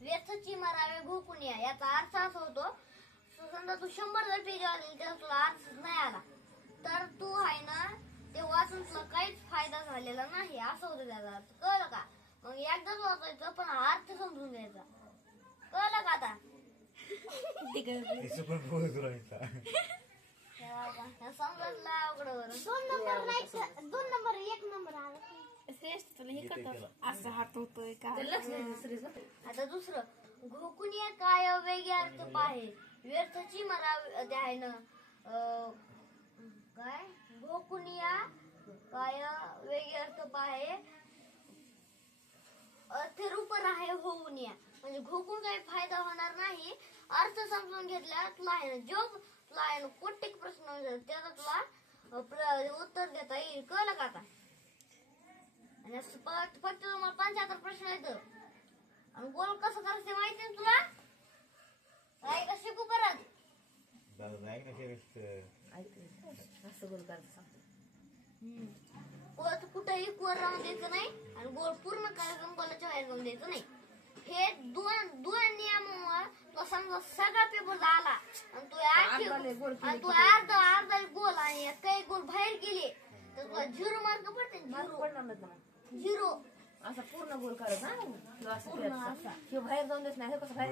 व्यर्थची मारावे घोकून या, याचा अर्थ असा होतो, समजा तू 100 जर पेज वाचली तर तुला अर्थ नाही आला तर तू आहे ना ते वाचून तुला काहीच फायदा झालेला नाही, असं होतं त्याचा अर्थ. कळलं का? मग एकदाच वाचायचं पण अर्थ समजून घ्यायचा. कळलं का आता? समजलं अवघड. 2 नंबर 1 नंबर आला श्रेष्ठ तुला हे करतो असं हात होतोय का? आता दुसरं घोकुनिया काय वेगळे अर्थ पाहे व्यर्थची मरा ते आहे ना काय घोकुनिया काय वेगळे अर्थ पाहे अर्थरूप राहे होऊन या, म्हणजे घोकून काही फायदा होणार नाही. अर्थ समजून घेतल्या तुला आहे ना जो तुला आहे ना कोटी प्रश्न त्याचा तुला उत्तर देता येईल. कळलं का आता? आणि फक्त तुम्हाला 75 प्रश्न येतं आणि गोल कसं करायचं माहिती ना तुला? काय का शिकू परत असं गोल करायचं. कुठेही कोर राहून द्यायचं नाही आणि गोल पूर्ण करायचं, गोलाच्या बाहेर जाऊन द्यायचं नाही. हे दोन नियमामुळे तो समजा सगळा पेपर झाला आणि तू अर्धा गोल आणि काही गोल बाहेर गेले तर तुला 0 मार्क पडते. 0 असा पूर्ण गोल करायचा ना, बाहेर जाऊन देत नाही कसं बाहेर